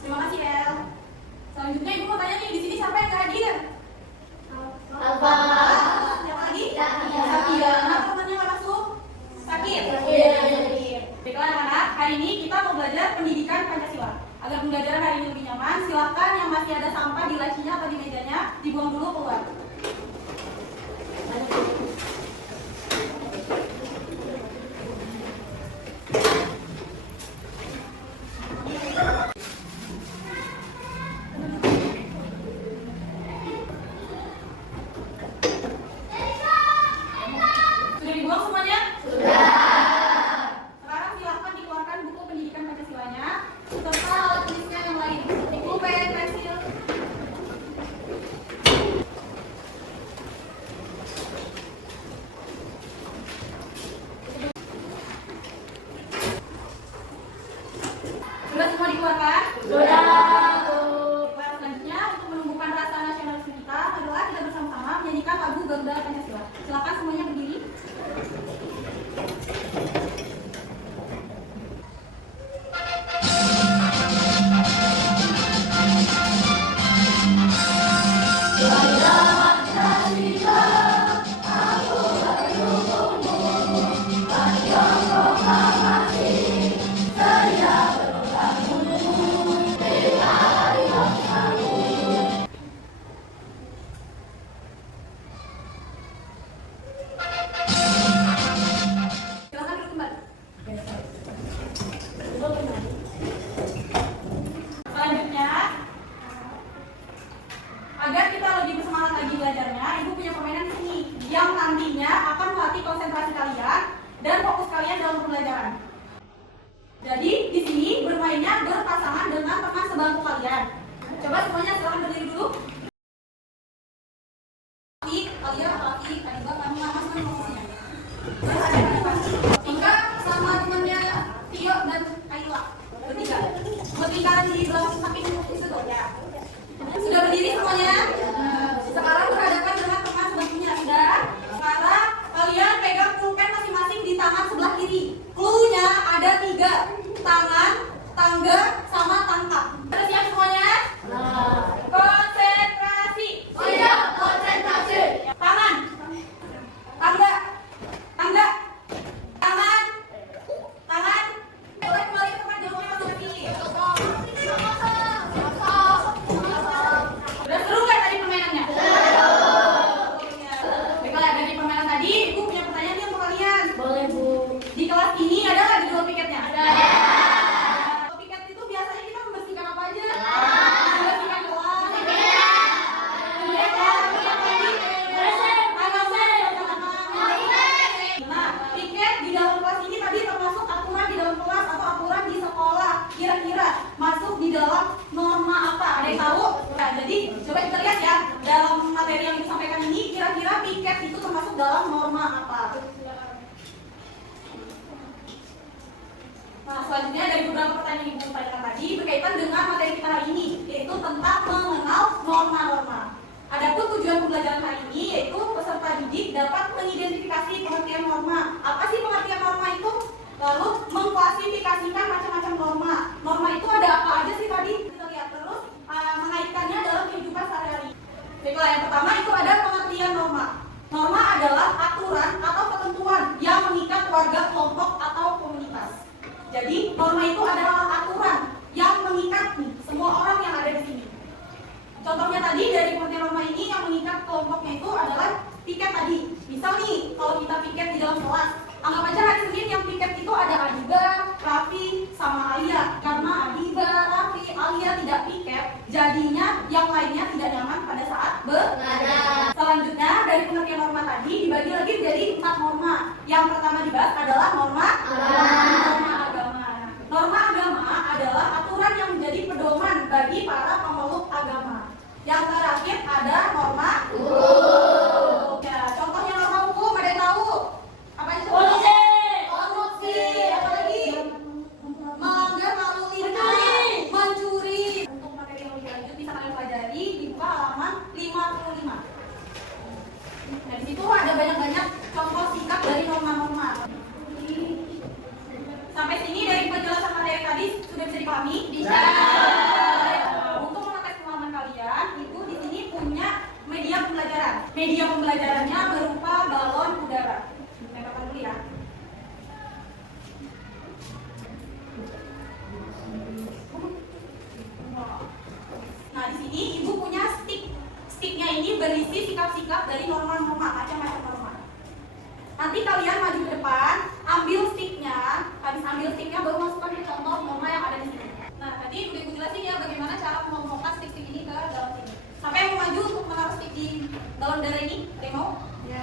Terima kasih, El. Selanjutnya Ibu mau tanya nih, di sini siapa yang nggak hadir? Apa? Siapa lagi? Sakia. Sakia. Kenapa temannya nggak masuk? Sakit. Baiklah anak-anak, hari ini kita mau belajar pendidikan Pancasila. Agar pembelajaran hari ini lebih nyaman, silakan yang masih ada sampah di lacinya atau di mejanya dibuang dulu keluar. Sudah dibuang semuanya? Sekarang silakan dikeluarkan buku pendidikan Pancasilanya serta alat tulisnya yang lain, seperti pulpen, pensil. Sudah semua dikeluarkan? Sudah. Baik, selanjutnya untuk menumbuhkan rasa nasionalisme kita adalah kita bersama-sama menyanyikan lagu Garuda Pancasila. Silakan semuanya berdiri. Silakan duduk kembali. Selanjutnya, agar kita lebih bersemangat lagi belajarnya, Ibu punya permainan di sini yang nantinya akan melatih konsentrasi kalian dan fokus kalian dalam pembelajaran. Jadi di sini bermainnya berpasangan dengan teman sebangku kalian. Coba semuanya silakan berdiri dulu. Kalian laki, Kadiba, kamu Mama sama fokusnya. Terus ada Tika sama temannya Tio dan Kaila. Bertiga. Berlingkaran di belakang samping itu tuh ya. Sudah berdiri semuanya? Sekarang berhadapan dengan teman sebangkunya. Sudah? Sekarang kalian pegang pulpen masing-masing di tangan sebelah kiri. Cluenya ada 3. Tangan, tangga, sama tangkap. Sudah siap semuanya? Konsentrasi. Konsentrasi. Tangan. Tangga. Tangga. Tangan. Tangan. Boleh kembali ke tempat duduknya masing-masing. Udah seru nggak tadi permainannya? Baiklah, dari permainan tadi, Ibu punya pertanyaan nih untuk kalian. Boleh, Bu. Di kelas ini ada nggak judul piketnya? Ada. Piket itu biasanya kita membersihkan apa aja? Membersihkan kelas. Nah, piket di dalam kelas ini tadi termasuk aturan di dalam kelas atau aturan di sekolah. Kira-kira masuk di dalam norma apa? Ada yang tahu? Nah, jadi coba kita lihat ya, dalam materi yang disampaikan ini, kira-kira piket itu termasuk dalam norma apa? Nah, selanjutnya dari beberapa pertanyaan yang Ibu tanyakan tadi berkaitan dengan materi kita hari ini, yaitu tentang mengenal norma-norma. Adapun tujuan pembelajaran hari ini yaitu peserta didik dapat mengidentifikasi pengertian norma. Apa sih pengertian norma itu? Lalu mengklasifikasikan macam-macam norma. Norma itu ada apa aja sih tadi? Kita lihat terus mengaitkannya dalam kehidupan sehari-hari. Baiklah, yang pertama itu ada pengertian norma. Norma adalah aturan atau ketentuan yang mengikat keluarga, kelompok, atau komunitas. Jadi norma itu adalah aturan yang mengikat nih semua orang yang ada di sini. Contohnya tadi dari pengertian norma ini yang mengikat kelompoknya itu adalah piket tadi. Misal nih kalau kita piket di dalam kelas, anggap aja hari Senin yang piket itu ada Adiba, Raffi, sama Alia. Karena Adiba, Raffi, Alia tidak piket, jadinya yang lainnya tidak nyaman pada saat belajar. Selanjutnya dari pengertian norma tadi dibagi lagi menjadi 4 norma. Yang pertama dibahas adalah norma agama. Norma agama adalah aturan yang menjadi pedoman bagi para pemeluk agama. Yang terakhir ada norma hukum. Ya, contohnya norma hukum ada yang tahu? Apa itu? Polisi. Polisi. balon udara ini? Ada yang mau? Ya.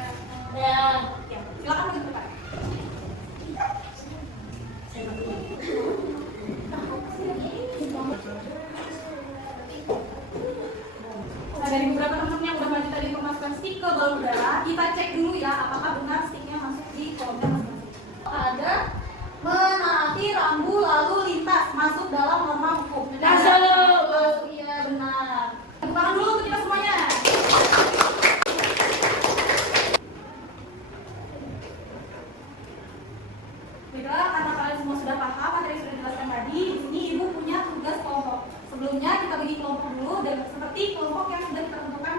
Ya, silakan maju ke depan. Nah, dari beberapa teman-teman yang udah maju tadi memasukkan stick ke balon udara, kita cek dulu ya apakah benar sticknya masuk di kolomnya masing-masing. Ada menaati rambu lalu lintas masuk dalam norma hukum. Masuk. Iya benar. Tepuk tangan dulu untuk kita semuanya. Baiklah, karena kalian semua sudah paham materi yang sudah dijelaskan tadi, di sini ibu punya tugas kelompok. Sebelumnya kita bagi kelompok dulu dan seperti kelompok yang sudah kita tentukan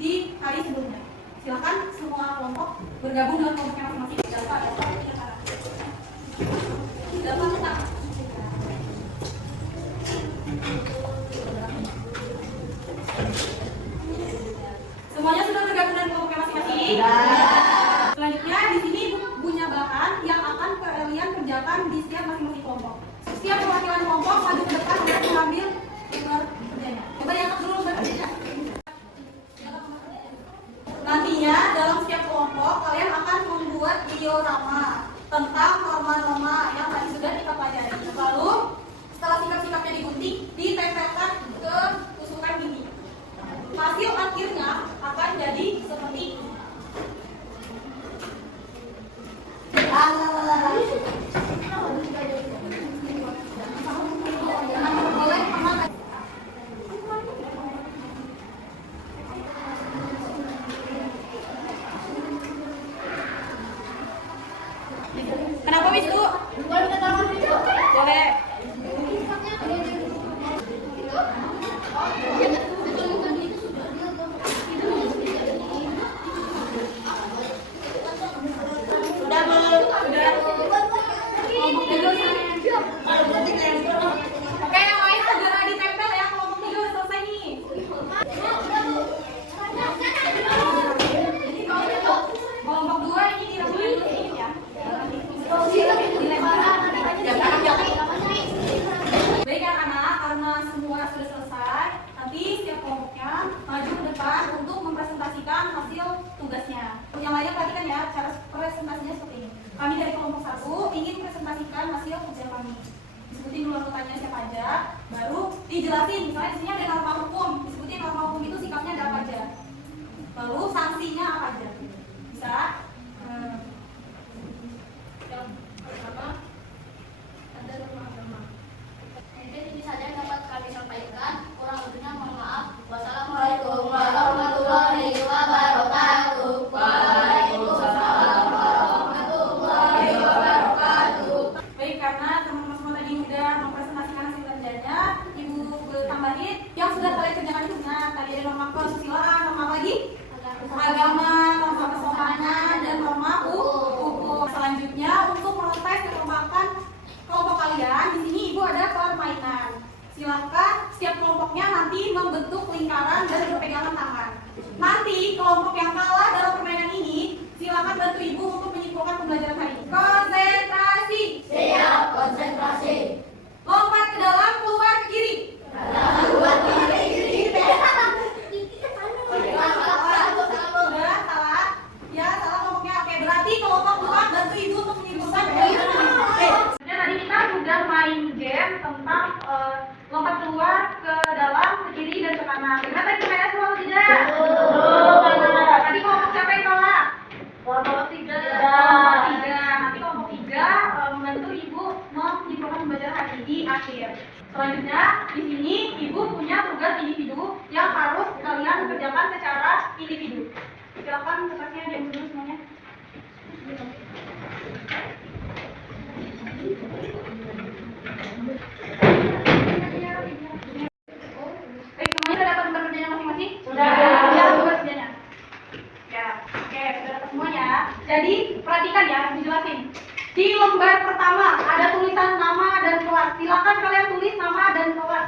di hari sebelumnya. Silakan semua kelompok bergabung dengan kelompoknya masing-masing. Dapat tetap. Semuanya sudah bergabung dengan kelompoknya masing-masing? Selanjutnya di sini ibu punya bahan yang akan kalian kerjakan di setiap masing-masing kelompok. Setiap perwakilan kelompok maju ke depan untuk mengambil paper kerjanya. Coba diangkat dulu kerjanya. Nantinya dalam setiap kelompok kalian akan membuat diorama tentang norma-norma yang tadi sudah kita pelajari. Lalu setelah sikap-sikapnya digunting, ditempelkan ke tusukan gigi. Hasil akhirnya akan jadi seperti ini. Kenapa Miss Bu? Boleh. Sudah belum? Sudah. Kelompok 3 Oke, yang lain segera ditempel ya. Kelompok 3 udah selesai nih. Kelompok 2 ini dirapiin dulu sedikit ya. Baik anak-anak, karena semua sudah selesai, nanti setiap kelompoknya maju ke depan untuk mempresentasikan hasil tugasnya. Yang lainnya perhatikan ya, cara presentasinya seperti ini. Kami dari kelompok 1 ingin presentasikan hasil kerja kami. Disebutin dulu anggotanya siapa aja, baru dijelasin. Misalnya di sini ada norma hukum, disebutin norma hukum itu sikapnya ada apa aja. Lalu sanksinya apa aja. Bisa? Ada norma agama. Mungkin ini saja dapat kami sampaikan. Kurang lebihnya mohon maaf. Wassalamualaikum warahmatullahi wabarakatuh. Waalaikumsalam warahmatullahi wabarakatuh. Baik, karena teman-teman semua tadi udah mempresentasikan hasil kerjanya, ibu tambahin yang sudah kalian kerjakan itu. Nah, tadi ada norma kesusilaan, norma apa lagi? Agama, norma kesopanan, dan norma hukum. Selanjutnya untuk proses kekompakan kelompok kalian, di sini ibu ada permainan. Silahkan setiap kelompoknya nanti membentuk lingkaran dan berpegangan tangan. Nanti kelompok yang kalah dalam permainan ini, silahkan bantu ibu untuk menyimpulkan pembelajaran hari ini. Konsentrasi. Siap, konsentrasi. Lompat ke dalam, keluar ke kiri. Udah salah? Ya salah kelompoknya. Oke, berarti kelompok 2 bantu ibu untuk menyimpulkan pembelajaran. Tadi kita sudah main game tentang lompat keluar ke dalam, ke kiri dan ke kanan. Benar tadi permainan semua atau tidak? Tadi kelompok siapa yang kalah? Kelompok 3. Nanti kelompok 3 membantu ibu menyimpulkan pembelajaran hari ini di akhir. Selanjutnya di sini ibu punya tugas individu yang harus kalian kerjakan secara individu. Silakan tugasnya diambil dulu semuanya. Baik, semuanya sudah dapat tugas kerjanya masing-masing? Sudah. Ya, tugas kerjanya. Ya, oke, sudah dapat semua ya. Jadi, perhatikan ya, dijelasin. Di lembar pertama ada tulisan nama dan kelas. Silakan kalian tulis nama dan kelas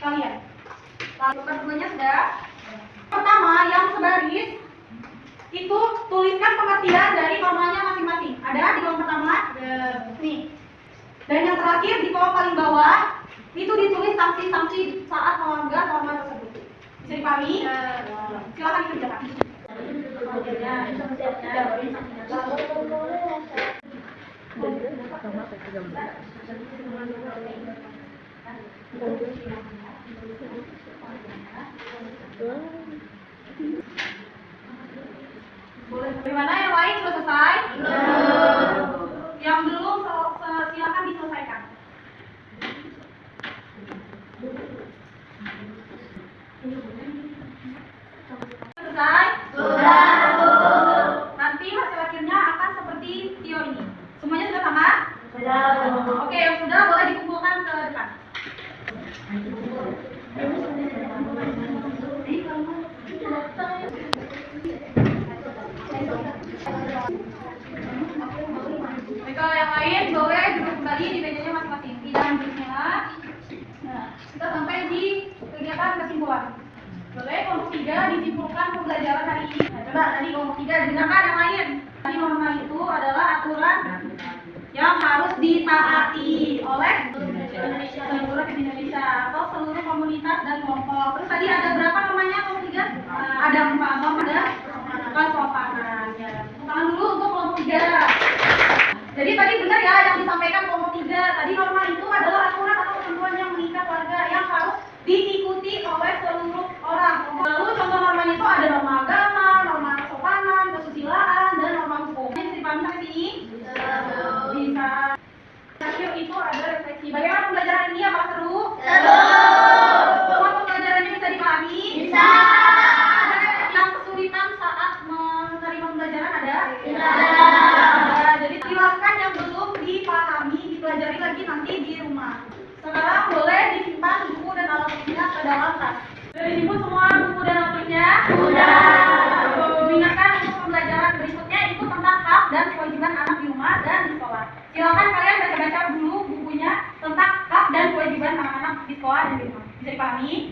kalian. Lalu lembar keduanya sudah. Pertama, yang sebaris itu tuliskan pengertian dari normanya masing-masing. Ada di kolom pertama? Nih. Dan yang terakhir di kolom paling bawah itu ditulis sanksi-sanksi saat melanggar norma tersebut. Bisa dipahami? Silakan dikerjakan. Bagaimana yang lain sudah selesai? Yang belum silakan diselesaikan. Selesai? Sudah, Bu. Nanti hasil akhirnya akan seperti Tio ini. Semuanya sudah sama? Sudah, Bu. Oke, yang sudah boleh dikumpulkan ke depan. Oke, kalau yang lain boleh duduk kembali di mejanya masing-masing. Tidak bismillah. Nah, kita sampai di kegiatan kesimpulan. Boleh kelompok 3 disimpulkan pembelajaran hari ini. Nah, coba tadi kelompok 3 dengarkan yang lain. Tadi norma itu adalah aturan yang harus ditaati oleh seluruh Indonesia atau seluruh komunitas dan kelompok. Terus tadi ada berapa normanya kelompok 3? Ada 4 norma dan kesopanan. Ya. Tangan dulu untuk kelompok 3. Jadi tadi benar ya yang disampaikan kelompok 3. Tadi norma itu adalah aturan atau ketentuan yang mengikat warga yang harus diikuti oleh seluruh orang. Lalu contoh normanya itu ada norma agama, norma kesopanan, kesusilaan, dan norma hukum. Bisa dipahami sampai sini? Bisa. Terakhir itu ada refleksi. Bagaimana pembelajaran ini? Apakah seru? Seru. Semua pembelajarannya bisa dipahami? Bisa. Yang kesulitan saat menerima pembelajaran ada? Tidak. Jadi silakan yang belum dipahami dipelajari lagi nanti di rumah. Sekarang boleh disimpan buku dan alat tulisnya ke dalam tas. Sudah disimpan semua buku dan alat tulisnya? Sudah. Diingatkan untuk pembelajaran berikutnya itu tentang hak dan kewajiban anak di rumah dan di sekolah. Silakan kalian baca-baca dulu bukunya tentang hak dan kewajiban anak-anak di sekolah dan di rumah. Bisa dipahami?